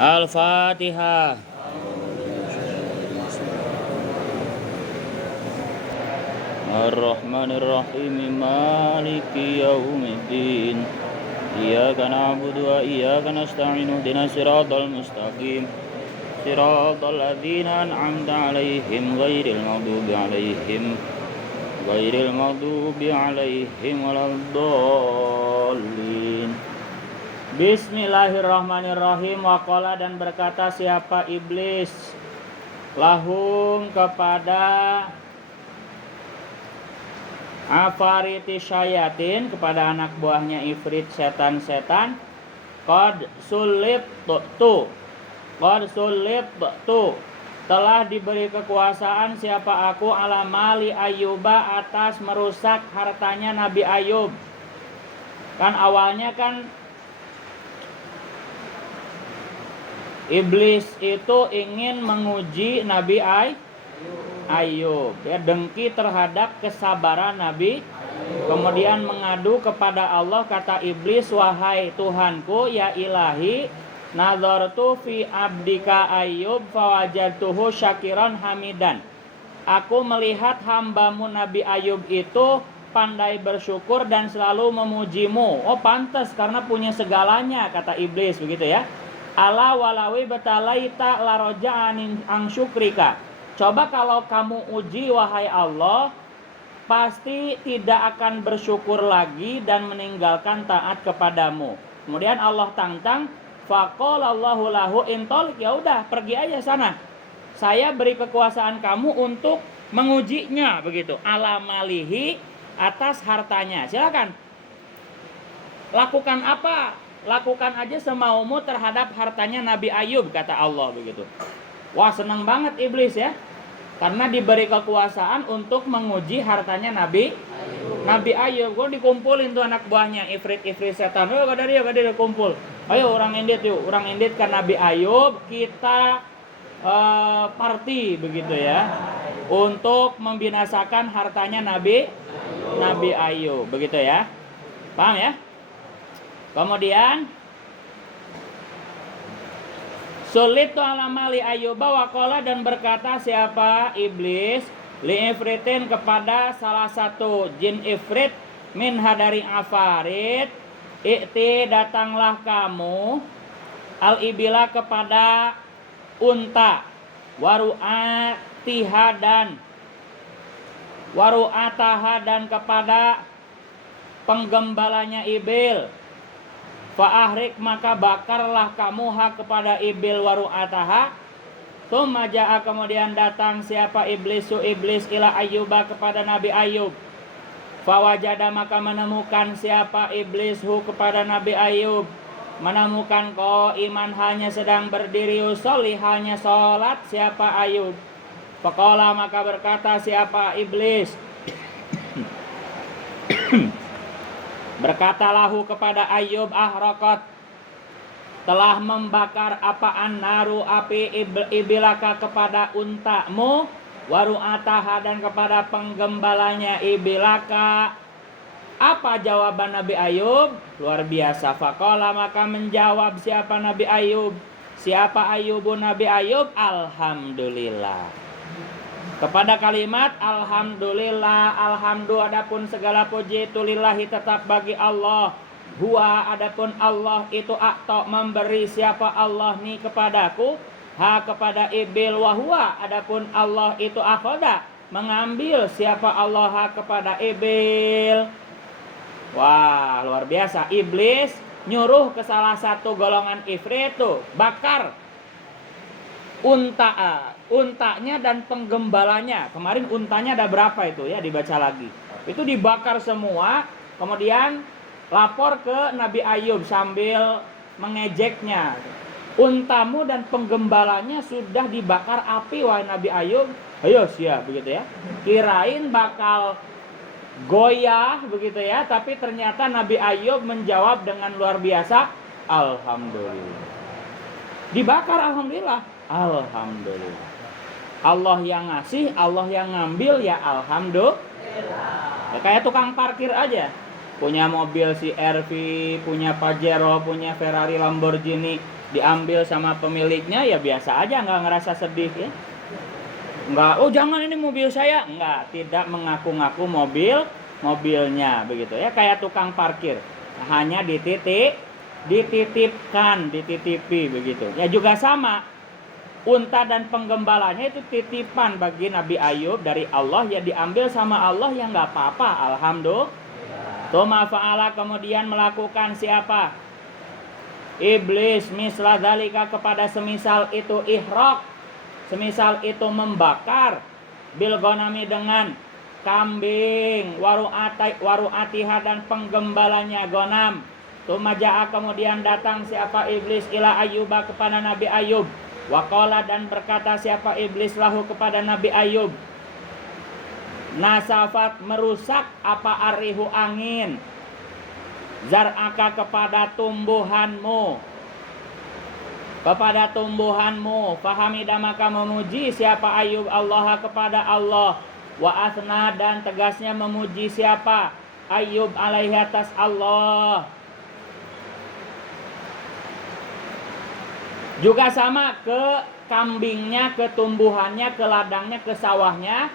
Al-Fatihah. Ar-Rahmanir-Rahim. Maliki yaumiddin. Iyyaka na'budu wa iyyaka nasta'in. Ihdinas siratal mustaqim. Siratal ladzina an'amta 'alaihim ghairil maghdubi 'alaihim waladdallin. Bismillahirrahmanirrahim. Waqala, dan berkata siapa iblis, lahum kepada afariti syayatin, kepada anak buahnya ifrit setan-setan, qad sulibtu, telah diberi kekuasaan siapa aku ala mali Ayyuba, atas merusak hartanya Nabi Ayub. Kan awalnya kan iblis itu ingin menguji Nabi Ayub, ya, dengki terhadap kesabaran Nabi. Kemudian mengadu kepada Allah, kata iblis, wahai Tuhanku, ya ilahi, nazartu fi abdika Ayub fawajadtuhu syakiran hamidan. Aku melihat hambamu Nabi Ayub itu pandai bersyukur dan selalu memujimu. Oh, pantas karena punya segalanya, kata iblis, begitu ya. Ala walawi betalaita laroja'anin ang syukrika. Coba kalau kamu uji wahai Allah, pasti tidak akan bersyukur lagi dan meninggalkan taat kepadamu. Kemudian Allah tantang, faqalallahu lahu intol, ya udah pergi aja sana. Saya beri kekuasaan kamu untuk mengujinya, begitu. Ala malihi, atas hartanya. Silakan. Lakukan apa? Lakukan aja semaumu terhadap hartanya Nabi Ayub, kata Allah, begitu. Wah, senang banget iblis ya, karena diberi kekuasaan untuk menguji hartanya Nabi Ayub. Gue dikumpulin tuh anak buahnya ifrit setan. Oh, gak ada kumpul. Ayo orang indit kan Nabi Ayub, kita party, begitu ya, untuk membinasakan hartanya Nabi Ayub, begitu ya. Paham ya? Kemudian sulitu ala mali Ayyuba waqala, dan berkata siapa iblis li ifritin, kepada salah satu jin ifrit min hadari afarit, i'ti, datanglah kamu, al ibila, kepada unta, waru'ataha, dan kepada penggembalanya ibil, fa'ahrik, maka bakarlah kamu kepada ibil waru'ataha. Tsumma ja'a, kemudian datang siapa iblis ila Ayyuba, kepada Nabi Ayub. Fawajada, maka menemukan siapa iblis kepada Nabi Ayub, menemukan iman, hanya sedang berdiri, usolli, hanya sholat siapa Ayub. Faqala, maka berkata siapa iblis, berkatalahu kepada Ayub, ahraqat, telah membakar apaan, naru, api, ibilaka, kepada untamu, waru'ataha, dan kepada penggembalanya ibilaka. Apa jawaban Nabi Ayub? Luar biasa. Faqala, maka menjawab siapa Nabi Ayub? Siapa Ayubu Nabi Ayub? Alhamdulillah. Kepada kalimat alhamdulillah, adapun segala puji itu lillahi, tetap bagi Allah. Huwa, adapun Allah itu akto, memberi siapa Allah nih kepadaku, kepada ibil, wahwa, adapun Allah itu akhoda, mengambil siapa Allah kepada ibil. Wah, luar biasa. Iblis nyuruh ke salah satu golongan ifrit tuh, bakar untanya dan penggembalanya. Kemarin untanya ada berapa itu ya, dibaca lagi. Itu dibakar semua. Kemudian lapor ke Nabi Ayub sambil mengejeknya. Untamu dan penggembalanya sudah dibakar api, wahai Nabi Ayub. Ayo siap, begitu ya. Kirain bakal goyah, begitu ya, tapi ternyata Nabi Ayub menjawab dengan luar biasa, alhamdulillah. Dibakar, alhamdulillah. Allah yang ngasih, Allah yang ngambil, ya alhamdulillah. Ya, kayak tukang parkir aja. Punya mobil CR-V, punya Pajero, punya Ferrari, Lamborghini, diambil sama pemiliknya ya biasa aja, nggak ngerasa sedih ya. Nggak, oh jangan ini mobil saya. Nggak, tidak mengaku-ngaku mobilnya begitu ya, kayak tukang parkir. Hanya dititipkan, dititipi begitu. Ya juga sama, unta dan penggembalanya itu titipan bagi Nabi Ayub dari Allah, ya diambil sama Allah ya nggak apa-apa, alhamdulillah. Tuma fa'ala, kemudian melakukan siapa? Iblis misla dzalika, kepada semisal itu ihraq, semisal itu membakar, bil ghanami dengan kambing, waru'atiha dan penggembalanya ghanam. Tuma ja'a, kemudian datang siapa iblis ila Ayyuba, kepada Nabi Ayub. Waqala, dan berkata siapa iblis lahu kepada Nabi Ayub, nasafat, merusak apa arihu angin, zar'aka, kepada tumbuhanmu, fahamida, maka memuji siapa Ayub Allah kepada Allah, wa asna, dan tegasnya memuji siapa Ayub alaihi atas Allah. Juga sama, ke kambingnya, ke tumbuhannya, ke ladangnya, ke sawahnya.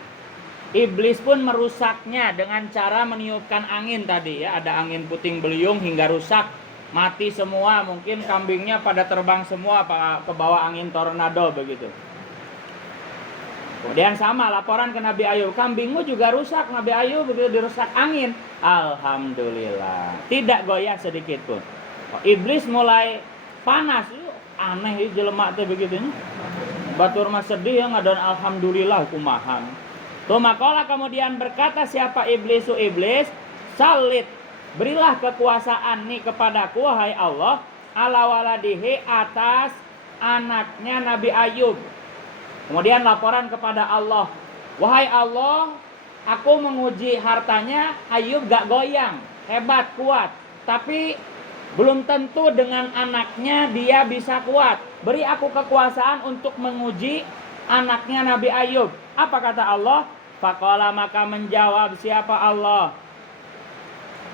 Iblis pun merusaknya dengan cara meniupkan angin tadi ya. Ada angin puting beliung hingga rusak, mati semua. Mungkin kambingnya pada terbang semua ke bawah angin tornado begitu. Kemudian sama laporan ke Nabi Ayub, kambingmu juga rusak Nabi Ayub, begitu dirusak angin. Alhamdulillah, tidak goyah sedikit pun. Iblis mulai panas. Aneh jelema teh begitunya. Batur mah sedih ya, ngadan alhamdulillah kumahan. Tumakola, kemudian berkata siapa iblis, salit, berilah kekuasaan nih kepadaku wahai Allah, ala waladihi, atas anaknya Nabi Ayub. Kemudian laporan kepada Allah, wahai Allah, aku menguji hartanya Ayub gak goyang, hebat, kuat, tapi belum tentu dengan anaknya dia bisa kuat. Beri aku kekuasaan untuk menguji anaknya Nabi Ayub. Apa kata Allah? Faqala, maka menjawab siapa Allah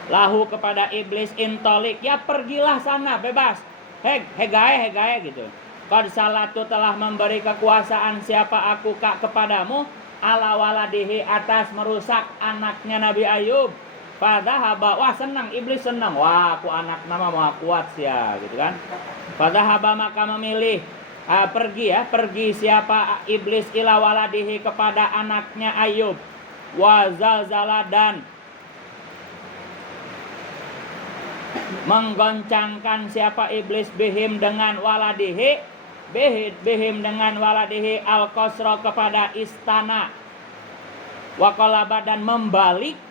lahu kepada iblis, intolik, ya pergilah sana, bebas, hegae gitu. Qad salatu, telah memberi kekuasaan siapa aku kepadamu, ala waladihi, atas merusak anaknya Nabi Ayub. Fadhahaba, wah senang, iblis senang, wah aku anak nama mau kuat ya gitu kan. Fadhahaba, maka memilih pergi siapa iblis ila waladihi, kepada anaknya Ayub. Wa zalzala, dan menggoncangkan siapa iblis bihim dengan waladihi, al-qasra, kepada istana. Wa qalaba, dan membalik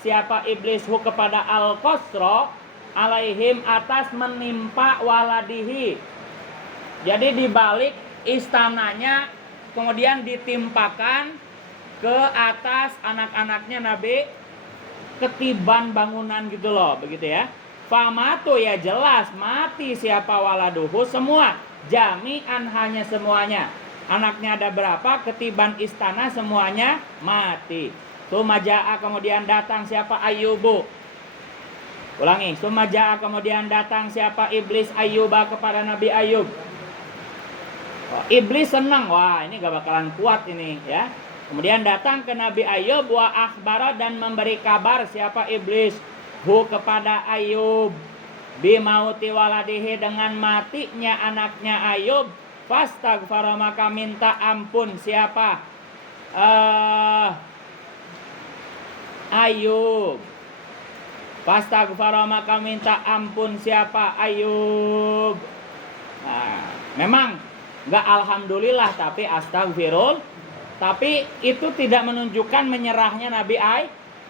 siapa iblis kepada al-qasra, alaihim, atas menimpa waladihi. Jadi dibalik istananya, kemudian ditimpakan ke atas anak-anaknya Nabi, ketiban bangunan gitu loh, begitu ya. Famatu, ya jelas mati siapa waladuhu, semua, jami'an, hanya semuanya. Anaknya ada berapa, ketiban istana semuanya mati. Sumaja'a, kemudian datang siapa Ayyubu. Ulangi, sumaja'a, kemudian datang siapa iblis Ayyuba, kepada Nabi Ayub. Iblis senang, wah ini gak bakalan kuat ini ya. Kemudian datang ke Nabi Ayub, wa akhbara, dan memberi kabar siapa iblis kepada Ayub, bimauti waladihi, dengan matinya anaknya Ayub. Fastaghfara, maka minta ampun siapa Ayub. Fastaghfara, maka minta ampun siapa Ayub. Nah, memang gak alhamdulillah, tapi astagfirullah. Tapi itu tidak menunjukkan menyerahnya Nabi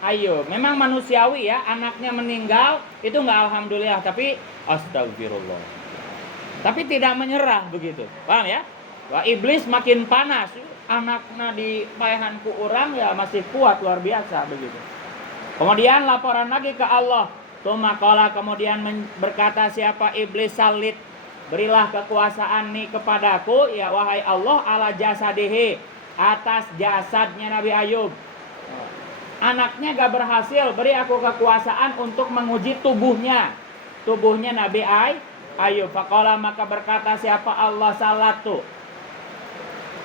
Ayub. Memang manusiawi ya, anaknya meninggal itu gak alhamdulillah, tapi astagfirullah. Tapi tidak menyerah begitu. Paham ya? Wah, iblis makin panas. Anaknya di payahanku orang ya masih kuat, luar biasa begitu. Kemudian laporan lagi ke Allah. Tumakola, kemudian berkata siapa iblis, salit, berilah kekuasaan nih kepadaku ya wahai Allah, ala jasadihi, atas jasadnya Nabi Ayub. Anaknya gak berhasil, beri aku kekuasaan untuk menguji tubuhnya Nabi Ayub. Faqala maka berkata siapa Allah salatu,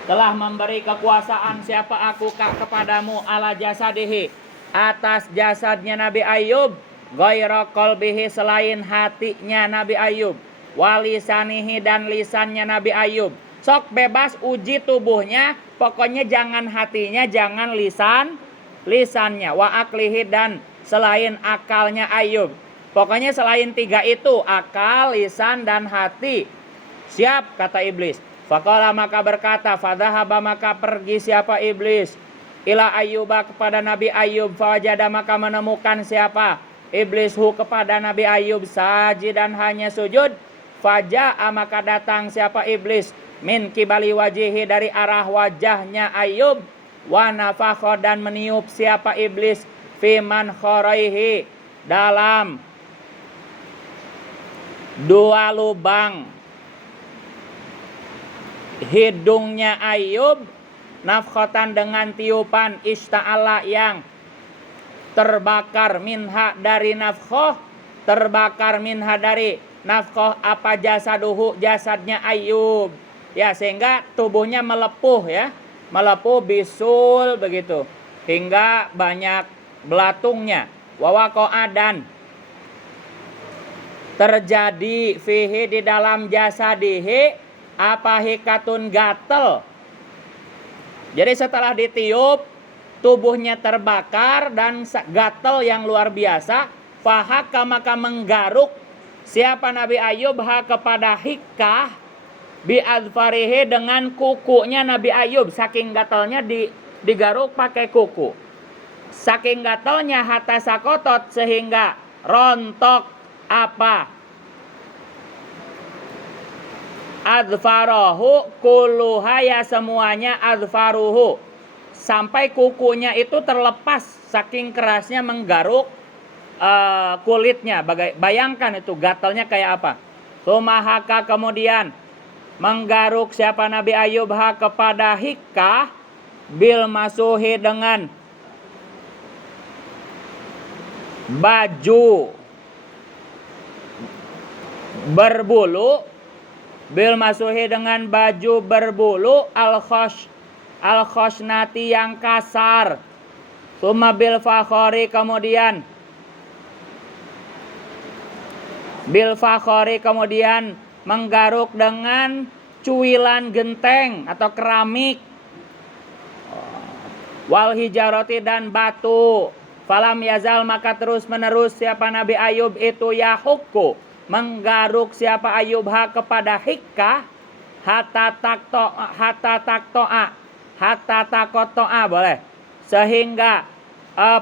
telah memberi kekuasaan siapa aku kepadamu ala jasadihi, atas jasadnya Nabi Ayub, ghaira qalbihi selain hatinya Nabi Ayub, walisanihi dan lisannya Nabi Ayub. Sok bebas uji tubuhnya, pokoknya jangan hatinya, jangan lisannya, wa aklihi dan selain akalnya Ayub. Pokoknya selain tiga itu, akal, lisan dan hati. Siap, kata iblis. Faqala maka berkata, fadhahaba maka pergi siapa iblis, ila Ayyuba kepada Nabi Ayub, fawajada maka menemukan siapa iblis hu kepada Nabi Ayub sajidan hanya sujud, faja'a maka datang siapa iblis min kibali wajihi dari arah wajahnya Ayub, wa nafakha dan meniup siapa iblis fiman khoraihi dalam dua lubang hidungnya Ayub, nafkhatan dengan tiupan ista'ala yang terbakar minha dari nafkhoh, terbakar minha dari nafkhoh apa jasaduhu jasadnya Ayub ya, sehingga tubuhnya melepuh ya, melepuh bisul begitu hingga banyak belatungnya. Wawaqa'a dan terjadi fihi di dalam jasadihi apa hikatun gatel. Jadi setelah ditiup tubuhnya terbakar dan gatel yang luar biasa. Fahaka maka menggaruk siapa Nabi Ayub ha kepada hikah bi adfarihi dengan kukunya Nabi Ayub. Saking gatelnya digaruk pakai kuku. Saking gatelnya hatta sakotot sehingga rontok apa adfarohu kulluha ya semuanya adfaruhu, sampai kukunya itu terlepas saking kerasnya menggaruk kulitnya. Bayangkan itu gatalnya kayak apa. Sumahaka kemudian menggaruk siapa Nabi Ayub ha kepada hikah bil masuhi dengan baju berbulu, bil masuhi dengan baju berbulu al khosnati yang kasar. Summa bil fakhori kemudian bil fakhori kemudian menggaruk dengan cuilan genteng atau keramik. Wal hijaroti dan batu. Falam yazal maka terus menerus siapa Nabi Ayub itu yahukku menggaruk siapa Ayub ha kepada hikah hatta takotoa boleh sehingga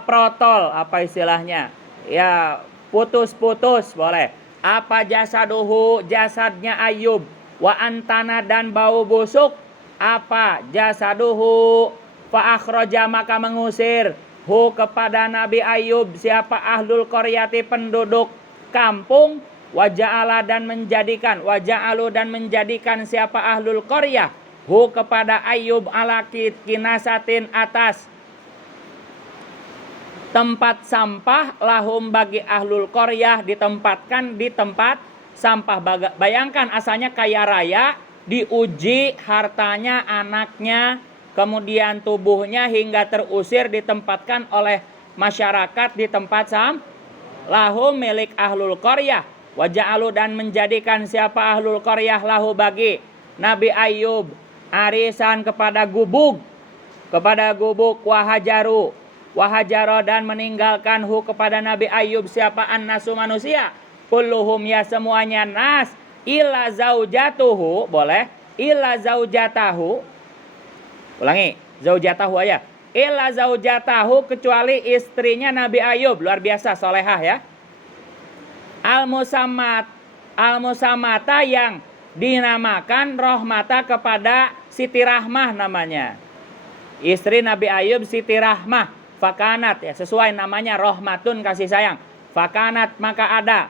protol apa istilahnya ya, putus-putus boleh apa jasaduhu jasadnya Ayub, wa antana dan bau busuk apa jasaduhu, fa akhraja maka mengusir hu kepada Nabi Ayub siapa ahlul qaryati penduduk kampung, waja'ala dan menjadikan waja'alu dan menjadikan siapa ahlul qaryah hu kepada Ayub ala kinasatin atas tempat sampah lahum bagi ahlul qaryah, ditempatkan di tempat sampah. Bayangkan asalnya kaya raya, diuji hartanya, anaknya, kemudian tubuhnya hingga terusir ditempatkan oleh masyarakat di tempat lahum milik ahlul qaryah. Waja'alu dan menjadikan siapa ahlul qaryah lahu bagi Nabi Ayub arisan kepada gubuk wahajaro dan meninggalkan hu kepada Nabi Ayub siapa annasu manusia kulluhum ya semuanya nas illa zaujatuhu boleh illa zaujatahu, ulangi zaujatahu aja, illa zaujatahu kecuali istrinya Nabi Ayub luar biasa solehah ya, al-musammata yang dinamakan Rohmata kepada Siti Rahmah namanya. Istri Nabi Ayub Siti Rahmah. Fakanat ya sesuai namanya Rohmatun kasih sayang. Fakanat maka ada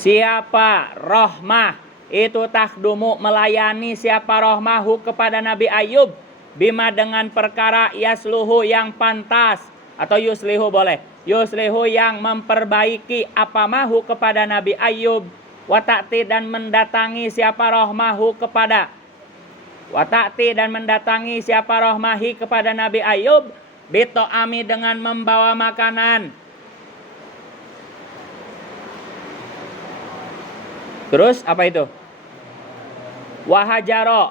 siapa Rohmah itu takhdumu melayani siapa Rohmahu kepada Nabi Ayub bima dengan perkara yasluhu yang pantas atau yuslihu boleh yuslihu yang memperbaiki apa mahu kepada Nabi Ayub, wa ta'ti dan mendatangi siapa rohmahu kepada rohmahi kepada Nabi Ayub, bito'ami dengan membawa makanan. Terus apa itu? Wahajaro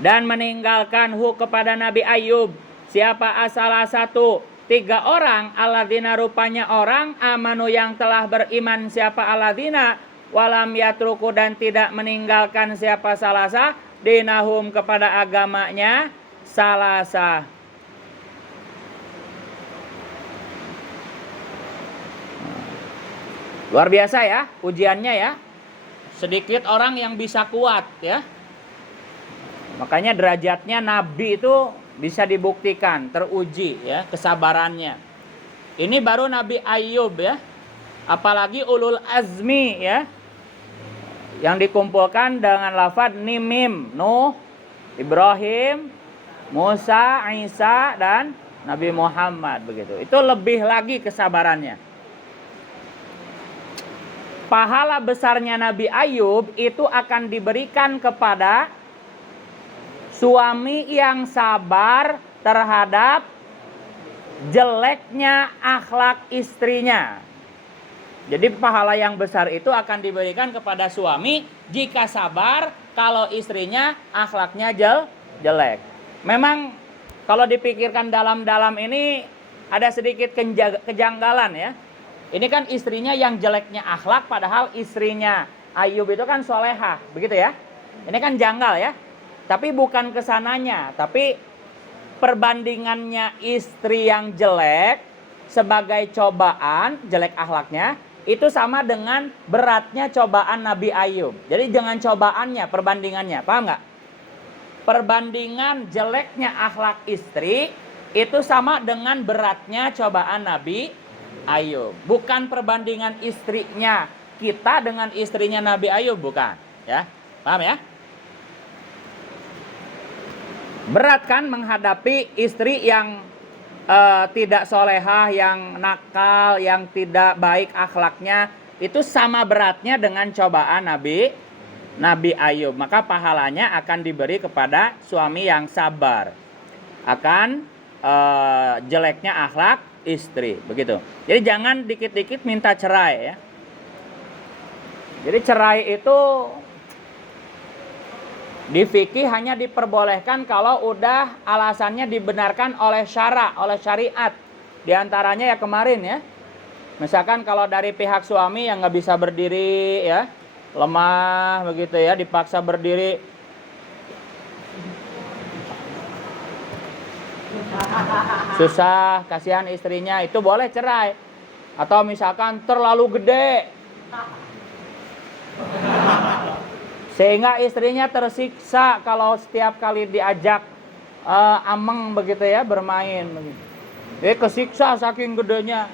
dan meninggalkan kepada Nabi Ayub siapa salah satu 3 orang, alladzina rupanya orang, amanu yang telah beriman siapa alladzina, walam yatruku dan tidak meninggalkan siapa salasa, dinahum kepada agamanya salasa. Luar biasa ya ujiannya ya. Sedikit orang yang bisa kuat ya. Makanya derajatnya Nabi itu bisa dibuktikan, teruji ya kesabarannya. Ini baru Nabi Ayub ya. Apalagi ulul azmi ya. Yang dikumpulkan dengan lafaz nimim, Nuh, Ibrahim, Musa, Isa dan Nabi Muhammad begitu. Itu lebih lagi kesabarannya. Pahala besarnya Nabi Ayub itu akan diberikan kepada suami yang sabar terhadap jeleknya akhlak istrinya. Jadi pahala yang besar itu akan diberikan kepada suami jika sabar kalau istrinya akhlaknya jelek. Memang kalau dipikirkan dalam-dalam ini ada sedikit kejanggalan ya. Ini kan istrinya yang jeleknya akhlak, padahal istrinya Ayub itu kan solehah, begitu ya. Ini kan janggal ya. Tapi bukan kesananya, tapi perbandingannya istri yang jelek sebagai cobaan, jelek akhlaknya, itu sama dengan beratnya cobaan Nabi Ayub. Jadi jangan cobaannya, perbandingannya, paham nggak? Perbandingan jeleknya akhlak istri itu sama dengan beratnya cobaan Nabi Ayub. Bukan perbandingan istrinya kita dengan istrinya Nabi Ayub, bukan ya. Paham ya? Berat kan menghadapi istri yang tidak solehah, yang nakal, yang tidak baik akhlaknya. Itu sama beratnya dengan cobaan Nabi Ayub. Maka pahalanya akan diberi kepada suami yang sabar akan jeleknya akhlak istri, begitu. Jadi jangan dikit-dikit minta cerai ya. Jadi cerai itu di fikih hanya diperbolehkan kalau udah alasannya dibenarkan oleh syariat. Di antaranya ya kemarin ya. Misalkan kalau dari pihak suami yang nggak bisa berdiri ya, lemah begitu ya, dipaksa berdiri. Susah, kasihan istrinya, itu boleh cerai. Atau misalkan terlalu gede sehingga istrinya tersiksa kalau setiap kali diajak ameng begitu ya, bermain begitu. Kesiksa saking gedenya.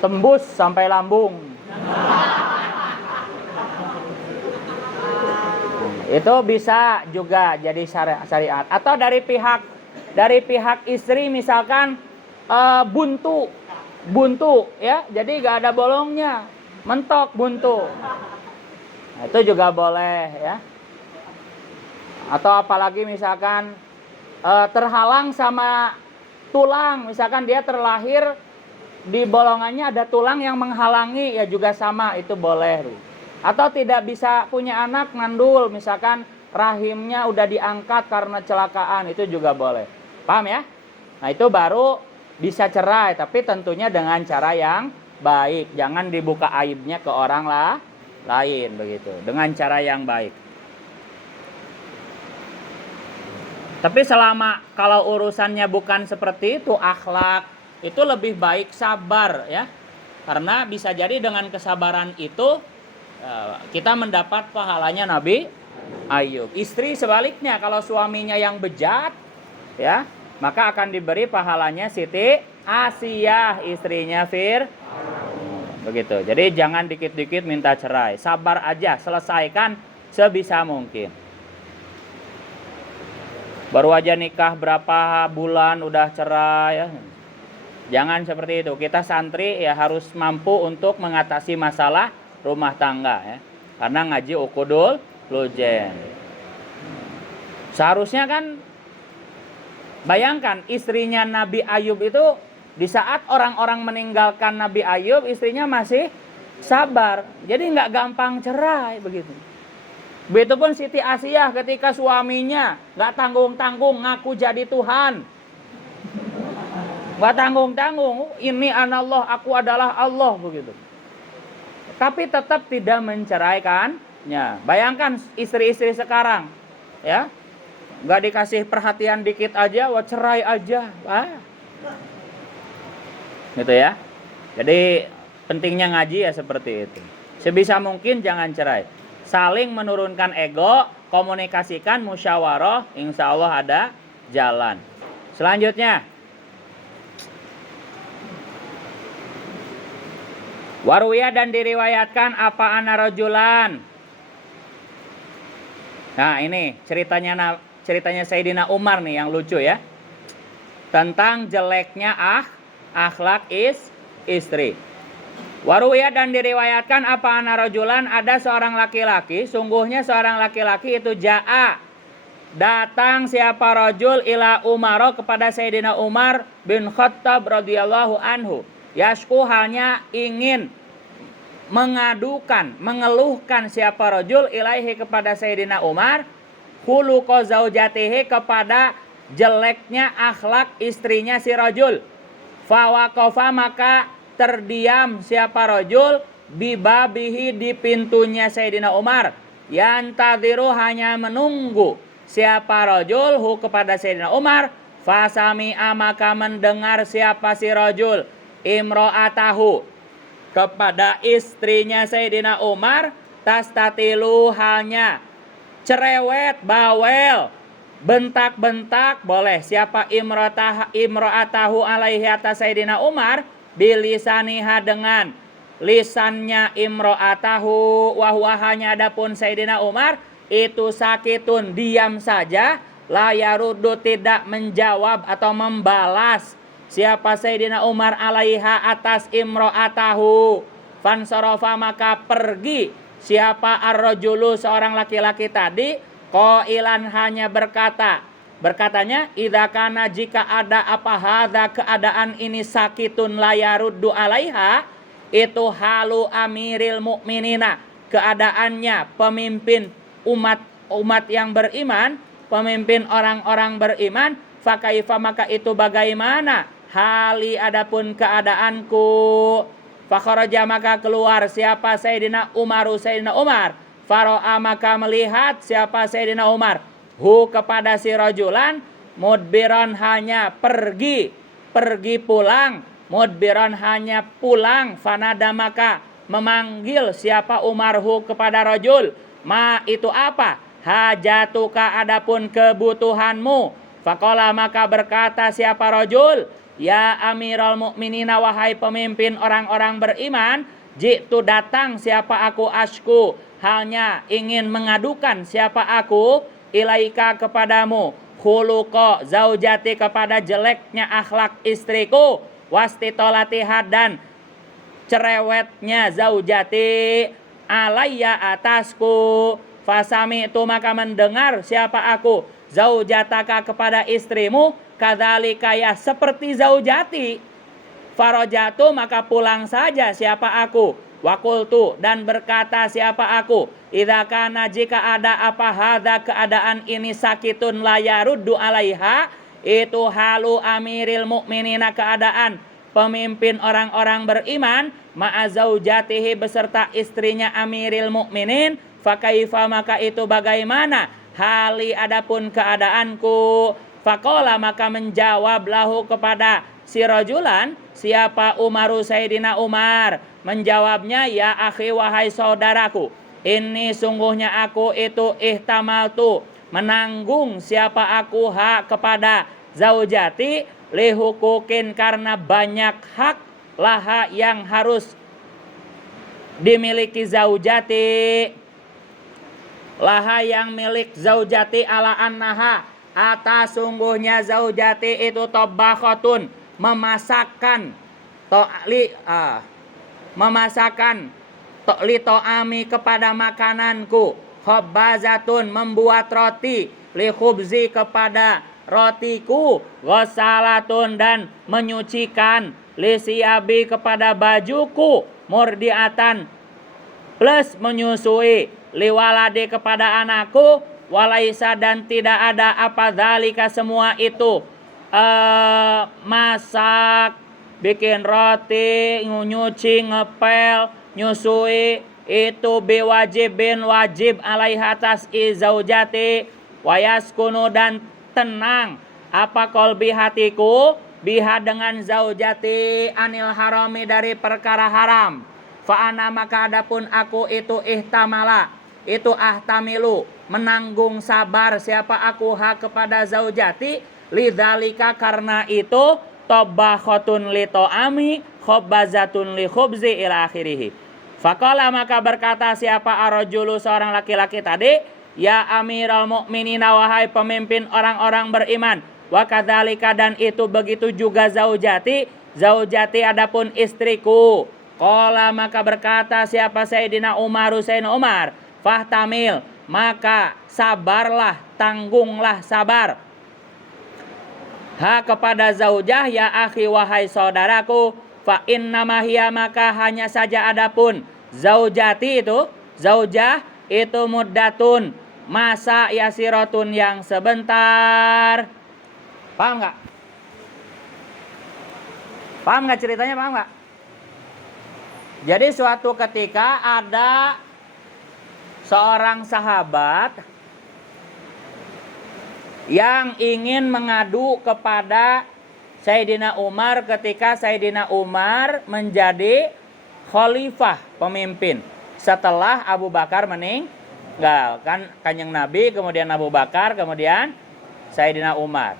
Tembus sampai lambung. Itu bisa juga jadi syariat. Atau dari pihak istri misalkan buntu ya, jadi gak ada bolongnya, mentok buntu. Nah, itu juga boleh ya. Atau apalagi misalkan terhalang sama tulang, misalkan dia terlahir di bolongannya ada tulang yang menghalangi, ya juga sama, itu boleh. Atau tidak bisa punya anak, mandul, misalkan rahimnya udah diangkat karena kecelakaan, itu juga boleh. Paham ya? Nah, itu baru bisa cerai, tapi tentunya dengan cara yang baik. Jangan dibuka aibnya ke orang lain begitu, dengan cara yang baik. Tapi selama kalau urusannya bukan seperti itu, akhlak, itu lebih baik sabar ya. Karena bisa jadi dengan kesabaran itu kita mendapat pahalanya Nabi Ayub. Istri sebaliknya, kalau suaminya yang bejat ya, maka akan diberi pahalanya Siti Asiyah, istrinya begitu. Jadi jangan dikit-dikit minta cerai, sabar aja, selesaikan sebisa mungkin. Baru aja nikah berapa bulan udah cerai ya. Jangan seperti itu. Kita santri ya harus mampu untuk mengatasi masalah rumah tangga ya. Karena ngaji ukudul lujen. Seharusnya kan bayangkan istrinya Nabi Ayub itu di saat orang-orang meninggalkan Nabi Ayub, istrinya masih sabar. Jadi nggak gampang cerai begitu. Begitupun Siti Asiyah ketika suaminya nggak tanggung-tanggung ngaku jadi Tuhan. Nggak tanggung-tanggung, ini anallah, aku adalah Allah begitu. Tapi tetap tidak menceraikannya. Bayangkan istri-istri sekarang, ya, nggak dikasih perhatian dikit aja, wah cerai aja, gitu ya. Jadi pentingnya ngaji ya seperti itu. Sebisa mungkin jangan cerai. Saling menurunkan ego, komunikasikan, musyawarah, insya Allah ada jalan. Selanjutnya, waruya dan diriwayatkan apa ana rajulan. Nah ini ceritanya Sayyidina Umar nih yang lucu ya. Tentang jeleknya akhlak istri. Waruya dan diriwayatkan apa ana rajulan, ada seorang laki-laki, sungguhnya seorang laki-laki itu ja'a, datang siapa rajul ila Umar kepada Sayyidina Umar bin Khattab radhiyallahu anhu. Yashku halnya ingin mengeluhkan siapa rajul ilaihi kepada Sayyidina Umar khuluqa zaujatihi, kepada jeleknya akhlak istrinya si rajul. Fawaqafa, maka terdiam siapa rajul bibabihi, di pintunya Sayyidina Umar. Yantadhiru, hanya menunggu siapa rajul hu kepada Sayyidina Umar. Fasami'a, maka mendengar siapa si rajul imro'atahu, kepada istrinya Sayyidina Umar, tastatilu, halnya cerewet, bawel, bentak-bentak, boleh siapa imro'atahu alaihi atas Sayyidina Umar, bilisaniha, dengan lisannya imro'atahu, wahwahanya adapun Sayyidina Umar itu sakitun, diam saja, la yarudu, tidak menjawab atau membalas siapa Sayyidina Umar alaiha atas imro'atahu. Fansorofa, maka pergi siapa ar-rajulu, seorang laki-laki tadi, qailan, hanya berkatanya idza kana, jika ada apa hadza, keadaan ini sakitun la yaruddu alaiha, itu halu amiril mukminina, keadaannya pemimpin umat yang beriman, pemimpin orang-orang beriman. Fakaifa, maka itu bagaimana hali adapun keadaanku. Fakharaja, maka keluar siapa Sayyidina Umar, faro'a, maka melihat siapa Sayyidina Umar hu kepada si rajulan, mudbiran, hanya pergi pulang, mudbiran, hanya pulang, fanada, maka memanggil siapa Umar hu kepada rajul, ma, itu apa, hajatuka, adapun kebutuhanmu. Faqala, maka berkata siapa rajul, ya amiral mukminina, wahai pemimpin orang-orang beriman, jitu, datang siapa aku, asku, halnya ingin mengadukan siapa aku, ilaika, kepadamu, khuluqa zaujati, kepada jeleknya akhlak istriku, wastitolatiha, dan cerewetnya zaujati, alayya, atasku. Fasami itu, maka mendengar siapa aku, zaujataka, kepada istrimu, kadzalika, ya seperti zaujati. Farajatu, maka pulang saja siapa aku, wakultu, dan berkata siapa aku, idza kana, jika ada apa hadza, keadaan ini sakitun la yaruddu alaiha, itu halu amiril mukminina, keadaan pemimpin orang-orang beriman, ma'a zaujatihi, beserta istrinya amiril mukminin. Fakaifa, maka itu bagaimana hali adapun keadaanku. Faqala, maka menjawab lahu kepada si rajulan, siapa Umaru, Sayyidina Umar, menjawabnya, ya akhi, wahai saudaraku, ini sungguhnya aku itu ihtamaltu, menanggung siapa aku hak kepada zaujati, lihukukin, karena banyak hak laha yang harus dimiliki zaujati, laha yang milik zaujati, ala annaha, atas sungguhnya zaujati itu tobakhotun, memasakkan memasakkan li to'ami kepada makananku, khobbazatun membuat roti, li khubzi kepada rotiku, ghasalatun dan menyucikan, li siabi kepada bajuku, murdiatan plus menyusui, li waladi kepada anakku, walaisa dan tidak ada apa dzalika semua itu masak, bikin roti, nyuci, ngepel, nyusui itu biwajibin wajib alaiha atas zaujati, wayaskunu dan tenang apa kolbi hatiku biha dengan zaujati anil harami dari perkara haram. Fa'ana maka adapun aku itu ihtamala itu ahtamilu menanggung sabar siapa aku hak kepada zaujati lidzalika karena itu tobakhotun li to'ami khobbazatun li khubzi ila akhirih. Faqala maka berkata siapa arrojulu seorang laki-laki tadi, ya amiral mu'minin wahai pemimpin orang-orang beriman, wa kadzalika dan itu begitu juga zaujati adapun istriku. Qala maka berkata siapa Sayyidina Umar fahtamil maka sabarlah, tanggunglah sabar ha kepada zaujah ya akhi wahai saudaraku, fa innama hiya maka hanya saja adapun zaujati itu zaujah itu muddatun masa yasiratun yang sebentar. Paham nggak? Paham nggak ceritanya, paham nggak? Jadi suatu ketika ada seorang sahabat yang ingin mengadu kepada Sayyidina Umar ketika Sayyidina Umar menjadi khalifah pemimpin setelah Abu Bakar meninggal. Kan Kanjeng Nabi, kemudian Abu Bakar, kemudian Sayyidina Umar.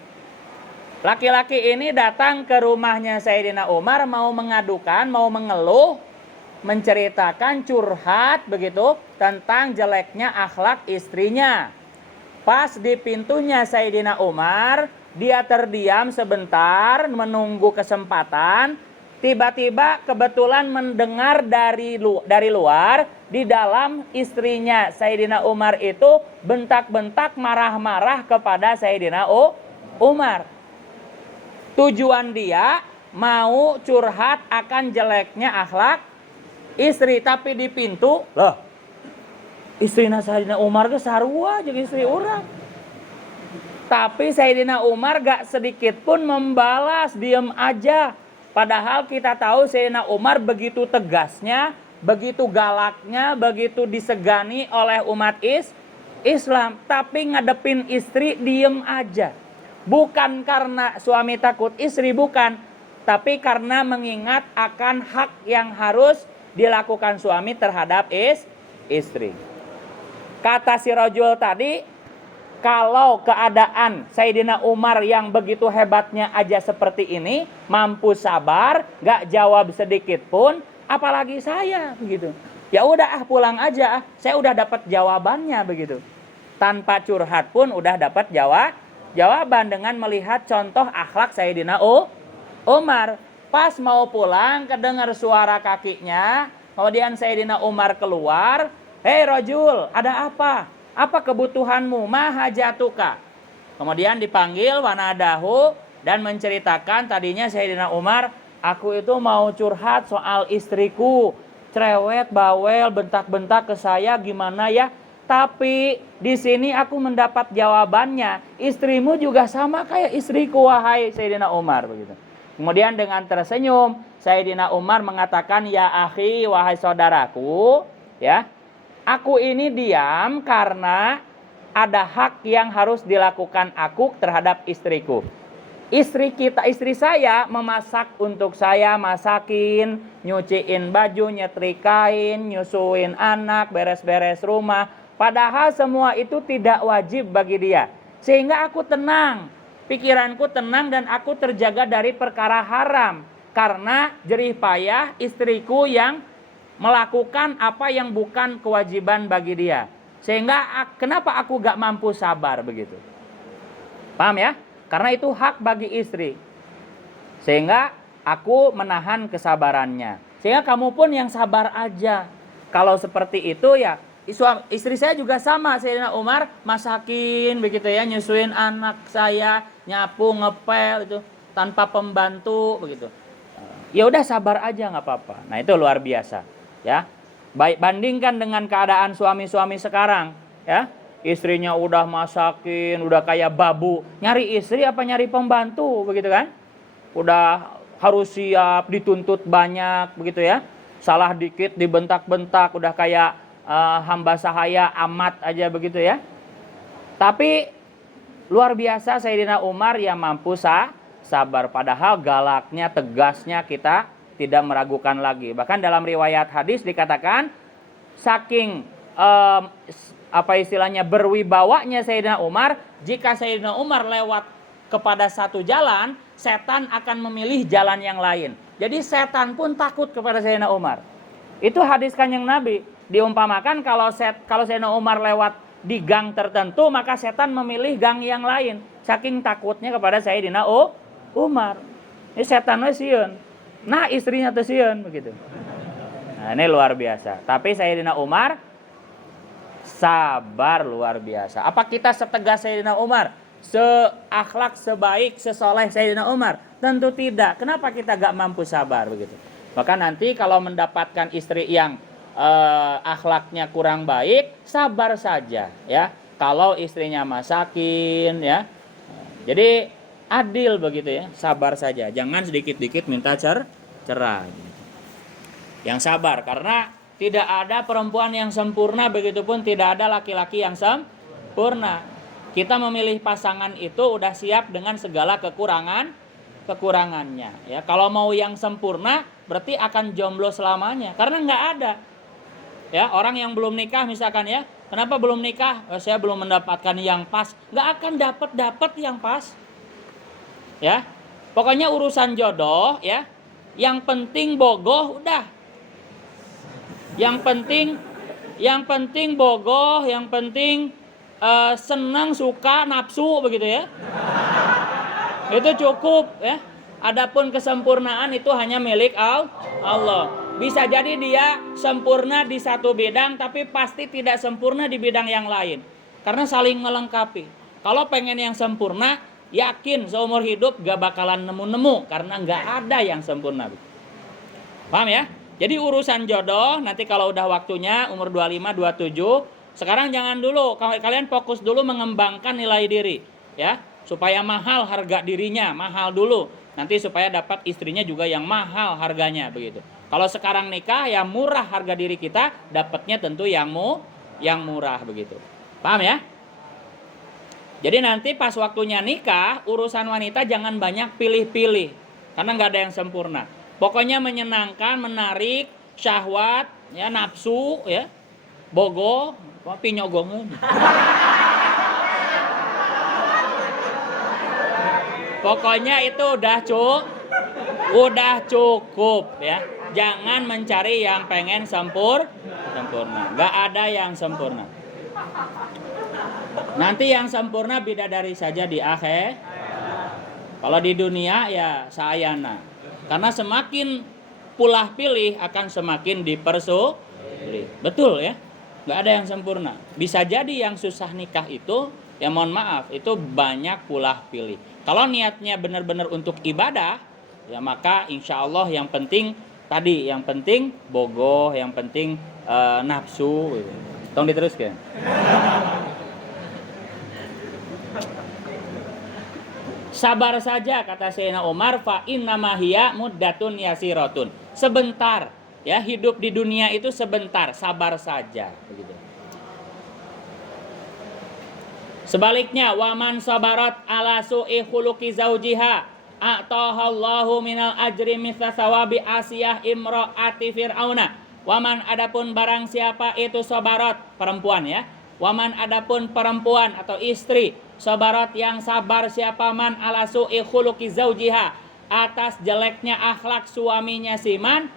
Laki-laki ini datang ke rumahnya Sayyidina Umar mau mengadukan, mau mengeluh, menceritakan curhat begitu tentang jeleknya akhlak istrinya. Pas di pintunya Sayyidina Umar, dia terdiam sebentar menunggu kesempatan. Tiba-tiba kebetulan mendengar dari luar, di dalam istrinya Sayyidina Umar itu bentak-bentak marah-marah kepada Sayyidina Umar. Tujuan dia mau curhat akan jeleknya akhlak istri, tapi di pintu, loh, istrina Sayyidina Umar ke sarua jadi istri orang. Tapi Sayyidina Umar gak sedikit pun membalas, diem aja. Padahal kita tahu Sayyidina Umar begitu tegasnya, begitu galaknya, begitu disegani oleh umat Islam. Tapi ngadepin istri diem aja. Bukan karena suami takut istri, bukan. Tapi karena mengingat akan hak yang harus dilakukan suami terhadap istri. Kata si rajul tadi, kalau keadaan Sayyidina Umar yang begitu hebatnya aja seperti ini, mampu sabar, gak jawab sedikit pun, apalagi saya begitu. Ya udah pulang aja, saya udah dapat jawabannya begitu. Tanpa curhat pun udah dapat jawaban dengan melihat contoh akhlak Sayyidina Umar. Pas mau pulang kedengar suara kakinya, kemudian Sayyidina Umar keluar, "Hei rajul, ada apa? Apa kebutuhanmu? Ma hajatuka?" Kemudian dipanggil wanadahu dan menceritakan tadinya Sayyidina Umar, aku itu mau curhat soal istriku, cerewet, bawel, bentak-bentak ke saya, gimana ya? Tapi di sini aku mendapat jawabannya, istrimu juga sama kayak istriku wahai Sayyidina Umar begitu. Kemudian dengan tersenyum Sayyidina Umar mengatakan, ya akhi wahai saudaraku, ya, aku ini diam karena ada hak yang harus dilakukan aku terhadap istriku. Istri saya memasak untuk saya, masakin, nyuciin baju, nyetrikain, nyusuin anak, beres-beres rumah. Padahal semua itu tidak wajib bagi dia. Sehingga aku tenang, pikiranku tenang dan aku terjaga dari perkara haram. Karena jerih payah istriku yang melakukan apa yang bukan kewajiban bagi dia. Sehingga kenapa aku gak mampu sabar begitu. Paham ya? Karena itu hak bagi istri. Sehingga aku menahan kesabarannya. Sehingga kamu pun yang sabar aja. Kalau seperti itu ya, istri saya juga sama. Sayyidina Umar masakin begitu ya, nyusuin anak saya, nyapu, ngepel itu tanpa pembantu begitu. Ya udah sabar aja nggak apa-apa. Nah itu luar biasa ya. Baik, bandingkan dengan keadaan suami-suami sekarang ya. Istrinya udah masakin, udah kayak babu. Nyari istri apa nyari pembantu begitu kan? Udah harus siap, dituntut banyak begitu ya. Salah dikit dibentak-bentak, udah kayak hamba sahaya amat aja begitu ya. Tapi luar biasa Sayyidina Umar yang mampu sabar, padahal galaknya, tegasnya kita tidak meragukan lagi. Bahkan dalam riwayat hadis dikatakan saking apa istilahnya berwibawanya Sayyidina Umar, jika Sayyidina Umar lewat kepada satu jalan, setan akan memilih jalan yang lain. Jadi setan pun takut kepada Sayyidina Umar. Itu hadis Kanjeng Nabi. Diumpamakan kalau Sayyidina Umar lewat di gang tertentu, maka setan memilih gang yang lain. Saking takutnya kepada Sayyidina Umar. Ini setannya sieun. Nah istrinya tuh sieun begitu. Nah ini luar biasa. Tapi Sayyidina Umar sabar luar biasa. Apa kita setegas Sayyidina Umar? Seakhlak, sebaik, sesoleh Sayyidina Umar? Tentu tidak. Kenapa kita gak mampu sabar begitu? Maka nanti kalau mendapatkan istri yang akhlaknya kurang baik, sabar saja ya. Kalau istrinya masakin ya. Jadi adil begitu ya, sabar saja. Jangan sedikit-dikit minta cerai. Yang sabar, karena tidak ada perempuan yang sempurna, begitupun tidak ada laki-laki yang sempurna. Kita memilih pasangan itu udah siap dengan segala kekurangannya ya. Kalau mau yang sempurna berarti akan jomblo selamanya, karena nggak ada ya orang yang belum nikah misalkan ya. Kenapa belum nikah? Saya belum mendapatkan yang pas. Nggak akan dapat yang pas ya. Pokoknya urusan jodoh ya, yang penting bogoh udah. Yang penting bogoh, yang penting senang, suka, nafsu begitu ya. Itu cukup ya. Adapun kesempurnaan itu hanya milik Allah. Bisa jadi dia sempurna di satu bidang, tapi pasti tidak sempurna di bidang yang lain. Karena saling melengkapi. Kalau pengen yang sempurna, yakin seumur hidup gak bakalan nemu-nemu, karena gak ada yang sempurna. Paham ya? Jadi urusan jodoh nanti kalau udah waktunya umur 25, 27, sekarang jangan dulu, kalian fokus dulu mengembangkan nilai diri ya, supaya mahal harga dirinya, mahal dulu. Nanti supaya dapat istrinya juga yang mahal harganya begitu. Kalau sekarang nikah ya murah harga diri kita, dapatnya tentu yang murah begitu. Paham ya? Jadi nanti pas waktunya nikah, urusan wanita jangan banyak pilih-pilih, karena nggak ada yang sempurna. Pokoknya menyenangkan, menarik, syahwat, ya nafsu, ya bogo, pinyogong. Pokoknya itu udah cukup ya. Jangan mencari yang pengen sempurna. Gak ada yang sempurna. Nanti yang sempurna bidadari saja di akhir. Kalau di dunia ya sayana. Karena semakin pulah pilih akan semakin dipersulit. Betul ya? Gak ada yang sempurna. Bisa jadi yang susah nikah itu, ya mohon maaf, itu banyak pulah pilih. Kalau niatnya benar-benar untuk ibadah, ya maka insya Allah yang penting tadi, yang penting bogoh, yang penting nafsu. Tolong diteruskan. Sabar saja kata Sayyidina Umar, fa innama hiya muddatun yasiratun. Sebentar, ya hidup di dunia itu sebentar, sabar saja begitu. Sebaliknya, waman sabarat ala su'i khuluqi zaujiha a'tahallahu minal ajri mithla sawabi Asiyah imra'ati Fir'auna. Waman adapun barang siapa itu sabarat, perempuan ya. Waman adapun perempuan atau istri sabarat yang sabar siapa man ala su'i khuluqi zaujiha, atas jeleknya akhlak suaminya siman,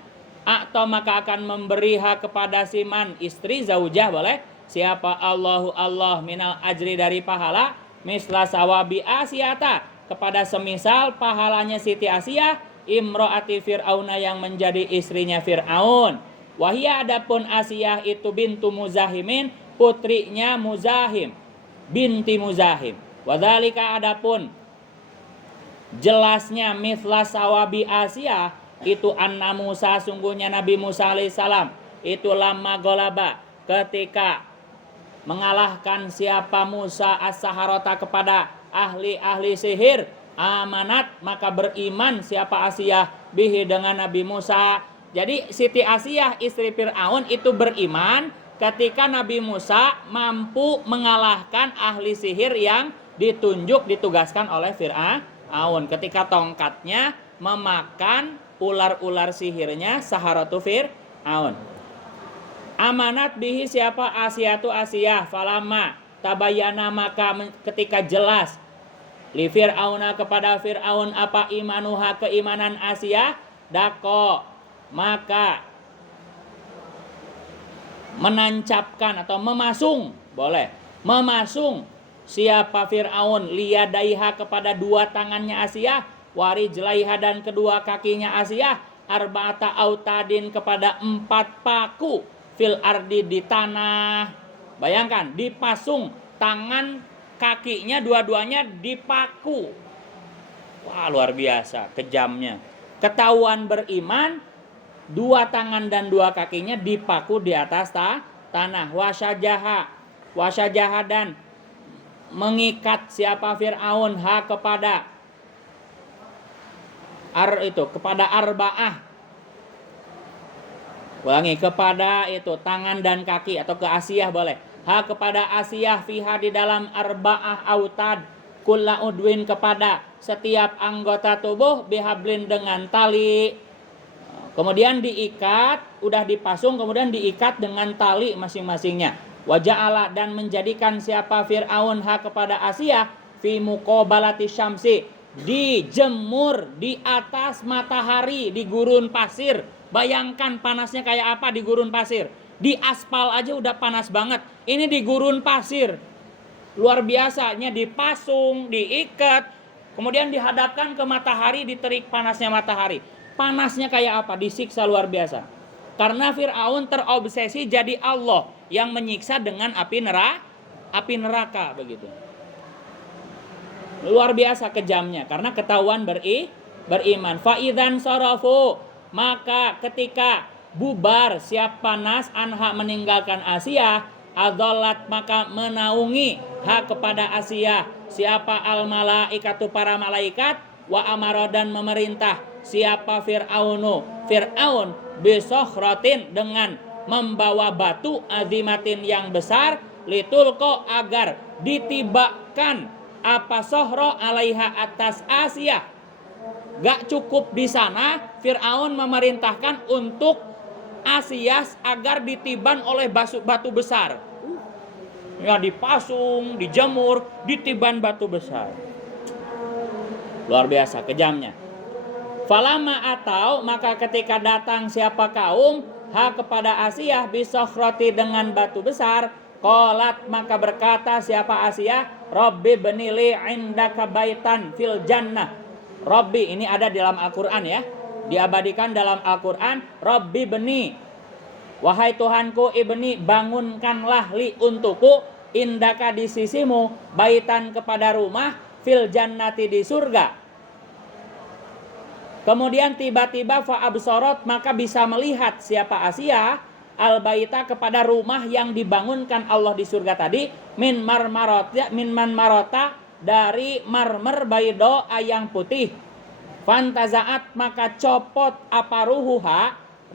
atau maka akan memberi hak kepada siman istri zaujah boleh siapa Allah minal ajri dari pahala misla sawabi Asyata, kepada semisal pahalanya Siti Asyah imro'ati Fir'auna, yang menjadi istrinya Fir'aun. Wahia, adapun Asyah itu bintu Muzahimin, putrinya Muzahim, binti Muzahim. Wadzalika, adapun jelasnya misla sawabi Asyah itu anna Musa, sungguhnya Nabi Musa alaihissalam itu lama golaba, ketika mengalahkan siapa Musa as-saharata, kepada ahli-ahli sihir, amanat, maka beriman siapa Asyah bihi, dengan Nabi Musa. Jadi Siti Asyah istri Fir'aun itu beriman ketika Nabi Musa mampu mengalahkan ahli sihir yang ditugaskan oleh Fir'aun, ketika tongkatnya memakan ular-ular sihirnya saharatu Fir'aun. Amanat bihi siapa Asyatu Asyah, falama tabayana, maka ketika jelas li Fir'auna, kepada Fir'aun apa imanuha, keimanan Asyah, dako, maka menancapkan atau memasung, boleh memasung siapa Fir'aun liyadaiha, kepada dua tangannya Asyah, warijlaiha, dan kedua kakinya Asyah, arba'ata autadin, kepada 4 paku, fil ardi, di tanah. Bayangkan dipasung tangan kakinya dua-duanya dipaku. Wah, luar biasa kejamnya. Ketahuan beriman, 2 tangan dan 2 kakinya dipaku di atas tanah. Wasyajaha, dan mengikat siapa Fir'aun kepada kepada arba'ah. Ulangi, kepada itu tangan dan kaki, atau ke Asyah boleh. Kepada Asyah fiha, di dalam arba'ah autad, kulla udwin, kepada setiap anggota tubuh, bihablin, dengan tali. Kemudian diikat, udah dipasung, kemudian diikat dengan tali masing-masingnya. Waja'ala, dan menjadikan siapa Fir'aun kepada Asyah fi muqabalati syamsi, dijemur di atas matahari, di gurun pasir. Bayangkan panasnya kayak apa di gurun pasir. Di aspal aja udah panas banget, ini di gurun pasir. Luar biasanya, dipasung, diikat, kemudian dihadapkan ke matahari, diterik panasnya matahari. Panasnya kayak apa? Disiksa luar biasa. Karena Fir'aun terobsesi jadi Allah yang menyiksa dengan api neraka begitu. Luar biasa kejamnya, karena ketahuan beriman. Fa'idzan sarafu, maka ketika bubar siapa nas anha, meninggalkan Asyah, adollat, maka menaungi kepada Asyah siapa al malaikatu, para malaikat, wa amara, dan memerintah siapa Fir'aun bisokhratin, dengan membawa batu azimatin, yang besar, litulko, agar ditibakan apa sohro alaiha, atas Asyah. Gak cukup di sana, Fir'aun memerintahkan untuk Asyah agar ditiban oleh batu besar. Ya, dipasung, dijemur, ditiban batu besar. Luar biasa kejamnya. Falama, atau maka ketika datang siapa kaum kepada Asyah bisokhroti, dengan batu besar, qalat, maka berkata siapa Asyah, Rabbi benili indaka baitan fil jannah. Rabbi, ini ada dalam Al-Quran ya, diabadikan dalam Al-Quran. Rabbi beni, wahai Tuhanku, ibni, bangunkanlah li untukku, indaka, di sisimu, baitan, kepada rumah, fil jannati, di surga. Kemudian tiba-tiba fa'absorot, maka bisa melihat siapa Asyah al-baita, kepada rumah yang dibangunkan Allah di surga tadi, min marmarota, dari marmer baido, yang putih. Fantazaat, maka copot apa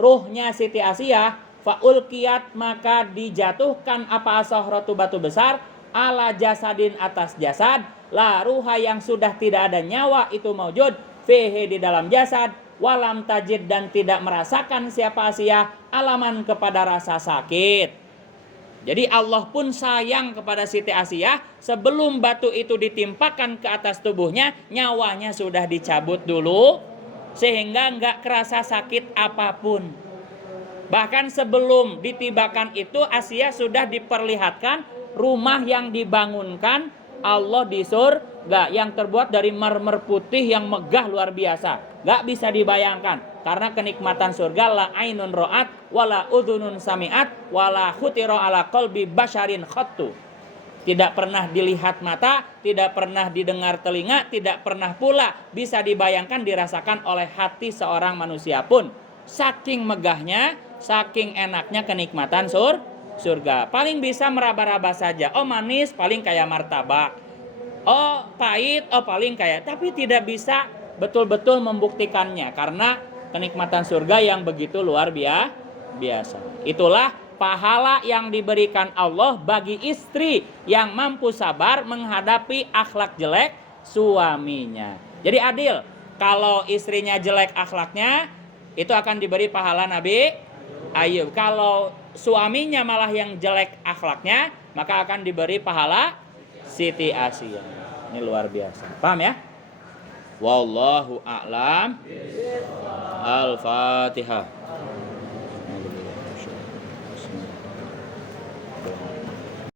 ruhnya Siti Asyah, faulkiyat, maka dijatuhkan apa asohrotu, batu besar, ala jasadin, atas jasad, la ruha, yang sudah tidak ada nyawa itu maujud, fihi, di dalam jasad, walam tajid, dan tidak merasakan siapa Asyah alaman, kepada rasa sakit. Jadi Allah pun sayang kepada Siti Asyah, sebelum batu itu ditimpakan ke atas tubuhnya, nyawanya sudah dicabut dulu, sehingga nggak kerasa sakit apapun. Bahkan sebelum ditibakan itu, Asyah sudah diperlihatkan rumah yang dibangunkan Allah di surga yang terbuat dari marmer putih yang megah luar biasa. Gak bisa dibayangkan. Karena kenikmatan surga la ainun ro'at, wala udhunun sami'at, wala khutiro ala qalbi basharin khattu. Tidak pernah dilihat mata, tidak pernah didengar telinga, tidak pernah pula bisa dibayangkan dirasakan oleh hati seorang manusia pun. Saking megahnya, saking enaknya kenikmatan surga. Paling bisa meraba-raba saja. Oh manis, paling kayak martabak. Oh pahit, oh paling kayak. Tapi tidak bisa betul-betul membuktikannya. Karena kenikmatan surga yang begitu luar biasa. Itulah pahala yang diberikan Allah bagi istri yang mampu sabar menghadapi akhlak jelek suaminya. Jadi adil. Kalau istrinya jelek akhlaknya, itu akan diberi pahala Nabi Ayub. Kalau suaminya malah yang jelek akhlaknya, maka akan diberi pahala Siti Asia. Ini luar biasa. Paham ya? Wallahu a'lam. Al-Fatihah.